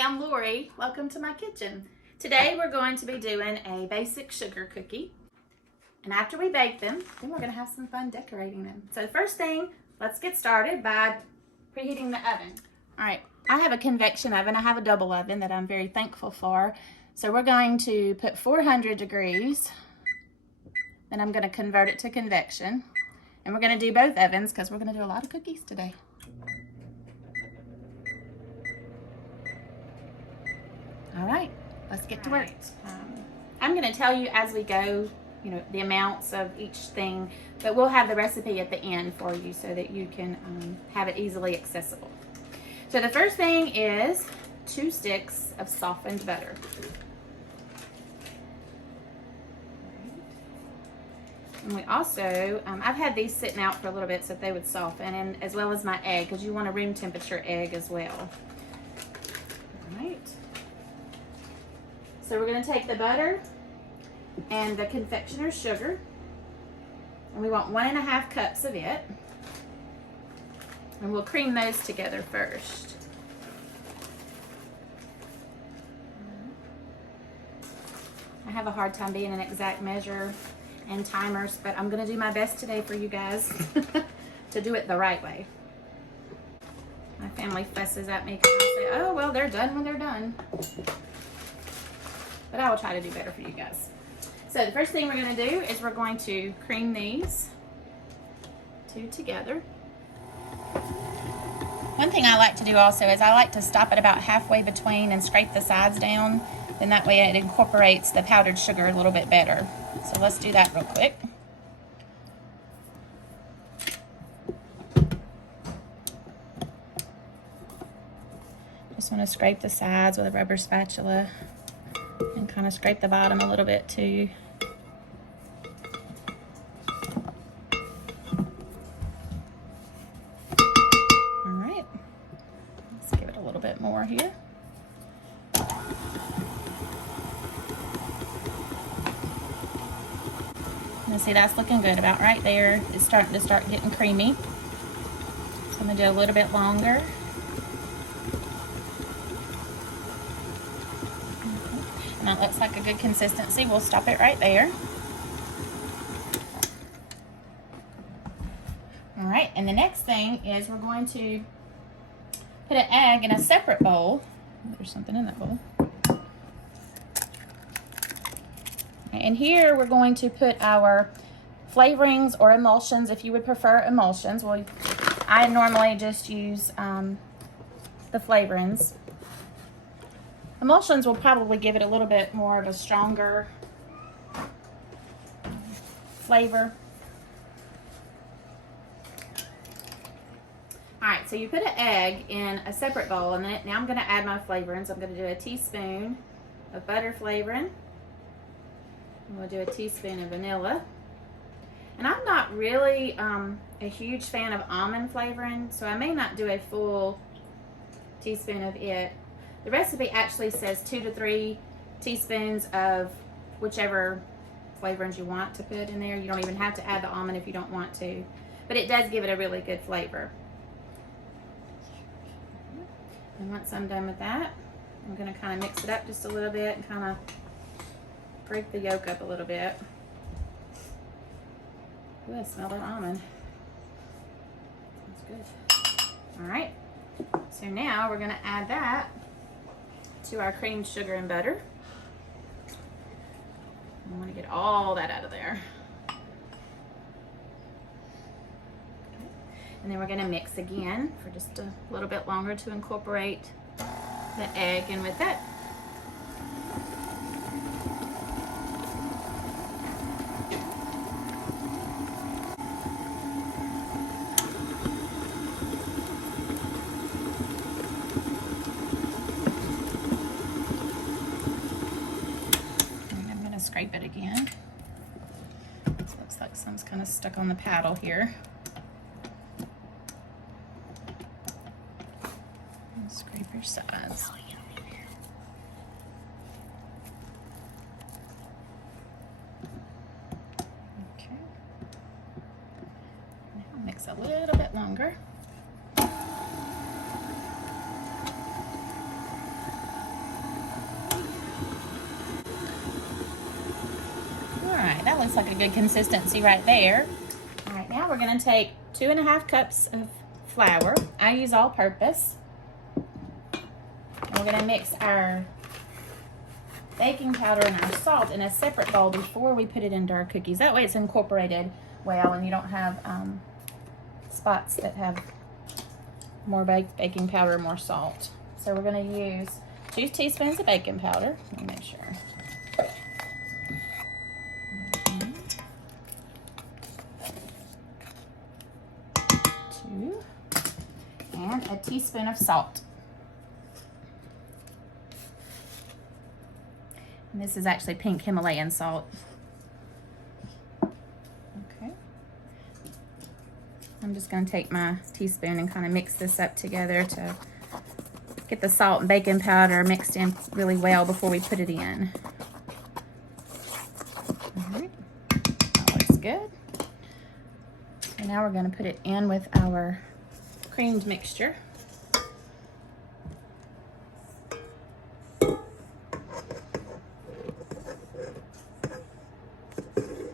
Hey, I'm Lori. Welcome to my kitchen. Today we're going to be doing a basic sugar cookie. And after we bake them, then we're going to have some fun decorating them. So the first thing, let's get started by preheating the oven. All right, I have a convection oven. I have a double oven that I'm very thankful for. So we're going to put 400 degrees. Then I'm going to convert it to convection. And we're going to do both ovens because we're going to do a lot of cookies today. All right, let's get to work. I'm going to tell you as we go, the amounts of each thing, but we'll have the recipe at the end for you so that you can have it easily accessible. So the first thing is 2 sticks of softened butter. And we also, I've had these sitting out for a little bit so that they would soften, and as well as my egg, because you want a room temperature egg as well. All right. So we're going to take the butter and the confectioner's sugar, and we want 1.5 cups of it, and we'll cream those together first. I have a hard time being an exact measure and timers, but I'm going to do my best today for you guys to do it the right way. My family fusses at me because I say, oh, well, they're done when they're done. But I will try to do better for you guys. So the first thing we're going to do is we're going to cream these 2 together. One thing I like to do also is I like to stop it about halfway between and scrape the sides down. Then that way it incorporates the powdered sugar a little bit better. So let's do that real quick. Just want to scrape the sides with a rubber spatula. And kind of scrape the bottom a little bit too. All right, let's give it a little bit more here. Now see, that's looking good about right there. It's starting to getting creamy. So I'm gonna do a little bit longer. And that looks like a good consistency. We'll stop it right there. All right, and the next thing is we're going to put an egg in a separate bowl. There's something in that bowl. And here we're going to put our flavorings or emulsions, if you would prefer emulsions. Well, I normally just use the flavorings. Emulsions will probably give it a little bit more of a stronger flavor. All right, so you put an egg in a separate bowl, and then now I'm going to add my flavorings. I'm going to do a teaspoon of butter flavoring. I'm going to do a teaspoon of vanilla. And I'm not really a huge fan of almond flavoring, so I may not do a full teaspoon of it. The recipe actually says 2 to 3 teaspoons of whichever flavorings you want to put in there. You don't even have to add the almond if you don't want to, but it does give it a really good flavor. And once I'm done with that, I'm going to kind of mix it up just a little bit and kind of break the yolk up a little bit. Ooh, I smell that almond. That's good. All right, so now we're going to add that to our creamed sugar and butter. I want to get all that out of there. Okay. And then we're going to mix again for just a little bit longer to incorporate the egg in with it. Scrape it again. This looks like some's kind of stuck on the paddle here. And scrape your sides. Okay. Now mix a little bit longer. looks like a good consistency right there. All right, now we're gonna take 2.5 cups of flour. I use all purpose. And we're gonna mix our baking powder and our salt in a separate bowl before we put it into our cookies. That way it's incorporated well and you don't have spots that have more baking powder, more salt. So we're gonna use 2 teaspoons of baking powder. Let me make sure. And a teaspoon of salt. And this is actually pink Himalayan salt. Okay. I'm just going to take my teaspoon and kind of mix this up together to get the salt and baking powder mixed in really well before we put it in. All right. That looks good. And now we're going to put it in with our creamed mixture.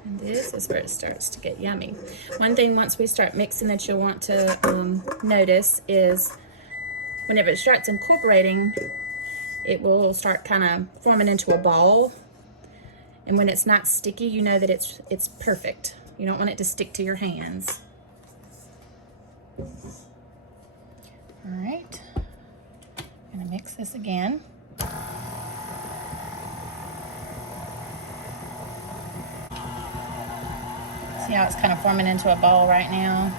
And this is where it starts to get yummy. One thing once we start mixing that you'll want to notice is whenever it starts incorporating, it will start kind of forming into a ball. And when it's not sticky, you know that it's perfect. You don't want it to stick to your hands. All right, I'm gonna mix this again. See how it's kind of forming into a ball right now?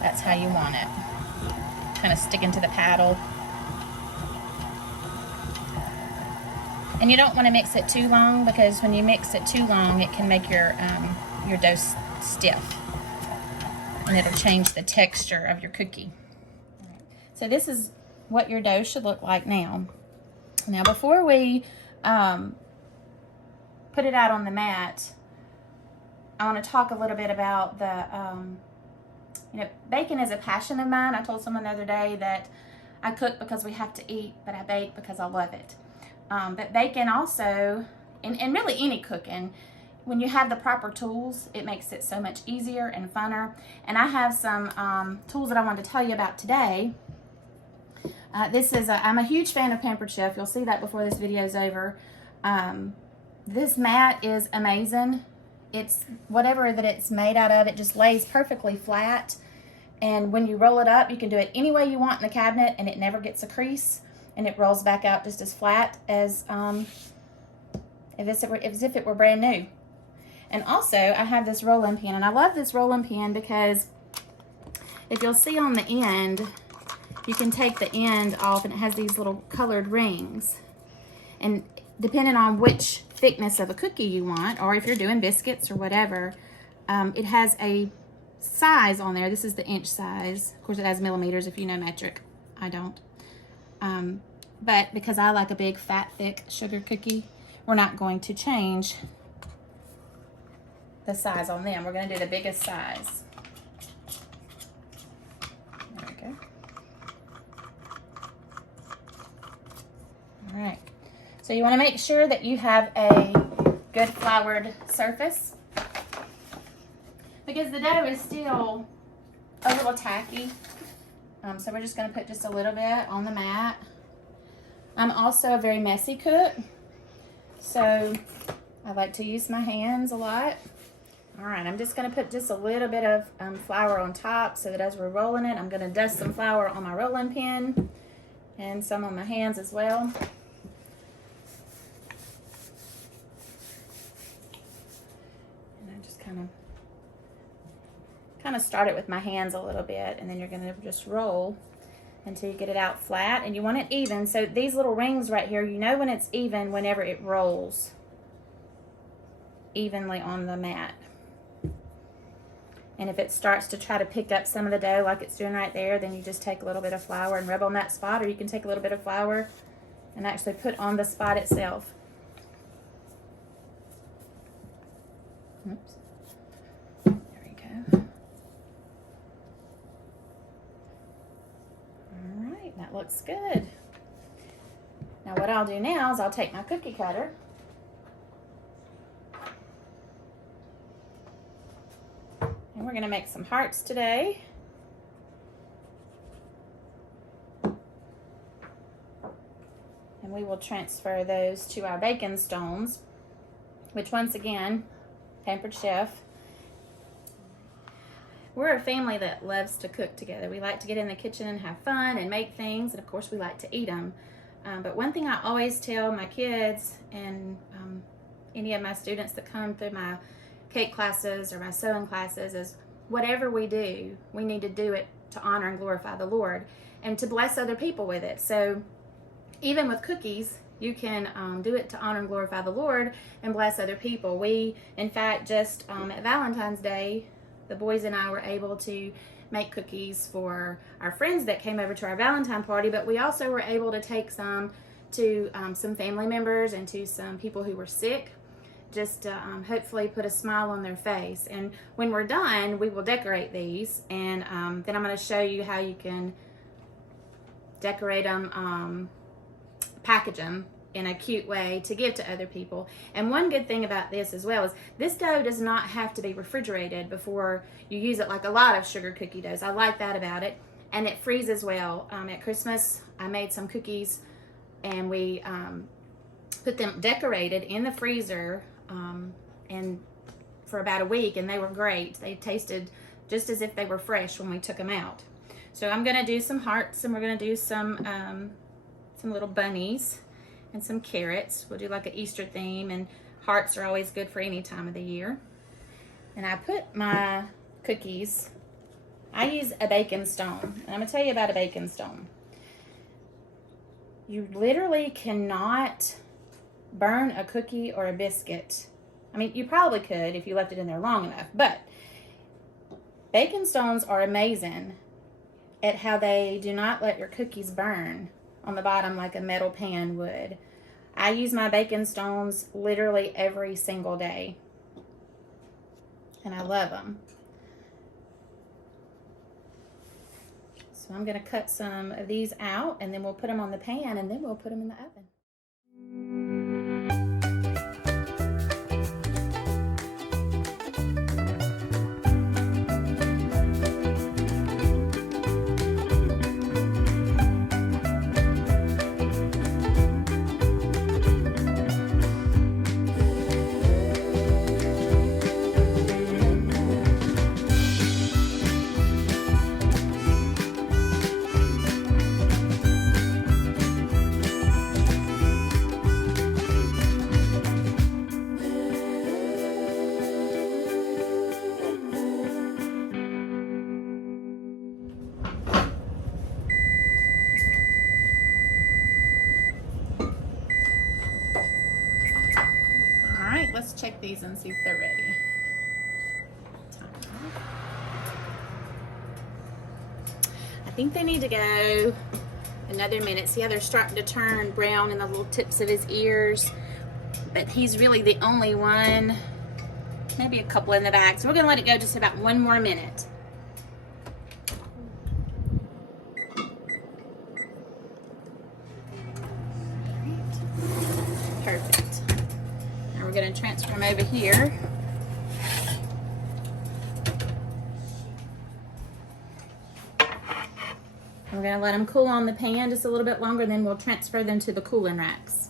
That's how you want it. Kind of sticking to the paddle. And you don't want to mix it too long, because when you mix it too long, it can make your dough stiff. And it'll change the texture of your cookie. So this is what your dough should look like now. Now before we put it out on the mat, I want to talk a little bit about the, baking is a passion of mine. I told someone the other day that I cook because we have to eat, but I bake because I love it. But baking also, and really any cooking, when you have the proper tools, it makes it so much easier and funner. And I have some tools that I wanted to tell you about today. I'm a huge fan of Pampered Chef. You'll see that before this video is over. This mat is amazing. It's whatever that it's made out of, it just lays perfectly flat. And when you roll it up, you can do it any way you want in the cabinet and it never gets a crease. And it rolls back out just as flat as if it were brand new. And also, I have this rolling pin. And I love this rolling pin because if you'll see on the end, you can take the end off and it has these little colored rings. And depending on which thickness of a cookie you want, or if you're doing biscuits or whatever, it has a size on there. This is the inch size. Of course, it has millimeters if you know metric. I don't. But because I like a big, fat, thick sugar cookie, we're not going to change the size on them. We're going to do the biggest size. There we go. All right. So you want to make sure that you have a good floured surface, because the dough is still a little tacky. So we're just going to put just a little bit on the mat. I'm also a very messy cook, so I like to use my hands a lot. All right, I'm just going to put just a little bit of flour on top so that as we're rolling it, I'm going to dust some flour on my rolling pin and some on my hands as well. And I just kind of start it with my hands a little bit, and then you're going to just roll until you get it out flat, and you want it even. So these little rings right here, you know when it's even whenever it rolls evenly on the mat. And if it starts to try to pick up some of the dough like it's doing right there, then you just take a little bit of flour and rub on that spot, or you can take a little bit of flour and actually put on the spot itself. Oops. There we go. That looks good. Now what I'll do now is I'll take my cookie cutter we're gonna make some hearts today. And we will transfer those to our baking stones, which once again, Pampered Chef. We're a family that loves to cook together. We like to get in the kitchen and have fun and make things, and of course we like to eat them. But one thing I always tell my kids and any of my students that come through my cake classes or my sewing classes is whatever we do, we need to do it to honor and glorify the Lord and to bless other people with it. So even with cookies, you can do it to honor and glorify the Lord and bless other people. We, in fact, just at Valentine's Day, the boys and I were able to make cookies for our friends that came over to our Valentine party, but we also were able to take some to some family members and to some people who were sick, just to hopefully put a smile on their face. And when we're done, we will decorate these, and then I'm going to show you how you can decorate them, package them in a cute way to give to other people. And one good thing about this as well is this dough does not have to be refrigerated before you use it like a lot of sugar cookie doughs. I like that about it. And it freezes well. At Christmas, I made some cookies and we put them decorated in the freezer and for about a week, and they were great. They tasted just as if they were fresh when we took them out. So I'm gonna do some hearts, and we're gonna do some little bunnies and some carrots. We'll do like an Easter theme, and hearts are always good for any time of the year. And I put my cookies, I use a baking stone, and I'm gonna tell you about a baking stone. You literally cannot burn a cookie or a biscuit. I mean, you probably could if you left it in there long enough, but baking stones are amazing at how they do not let your cookies burn on the bottom like a metal pan would. I use my baking stones literally every single day, and I love them. So I'm gonna cut some of these out, and then we'll put them on the pan, and then we'll put them in the oven. Let's check these and see if they're ready. I think they need to go another minute. See how they're starting to turn brown in the little tips of his ears? But he's really the only one, maybe a couple in the back. So we're gonna let it go just about 1 more minute. Perfect. We're going to transfer them over here. We're going to let them cool on the pan just a little bit longer, then we'll transfer them to the cooling racks.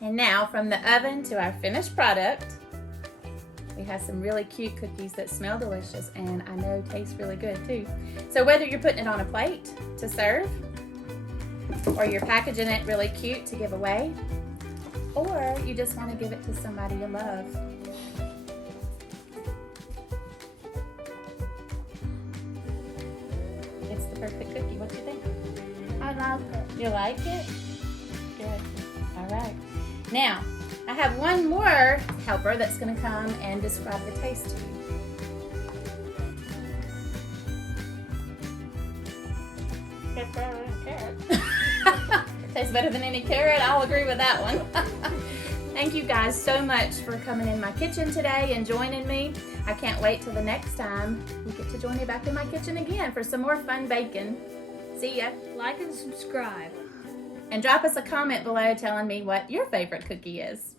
And now from the oven to our finished product. We have some really cute cookies that smell delicious and I know taste really good too. So whether you're putting it on a plate to serve, or you're packaging it really cute to give away, or you just want to give it to somebody you love. It's the perfect cookie. What do you think? I like it. You like it? Good. All right. Now, I have one more helper that's going to come and describe the taste to you. It's better than carrot. Tastes better than any carrot. I'll agree with that one. Thank you guys so much for coming in my kitchen today and joining me. I can't wait till the next time you get to join me back in my kitchen again for some more fun baking. See ya. Like and subscribe. And drop us a comment below telling me what your favorite cookie is.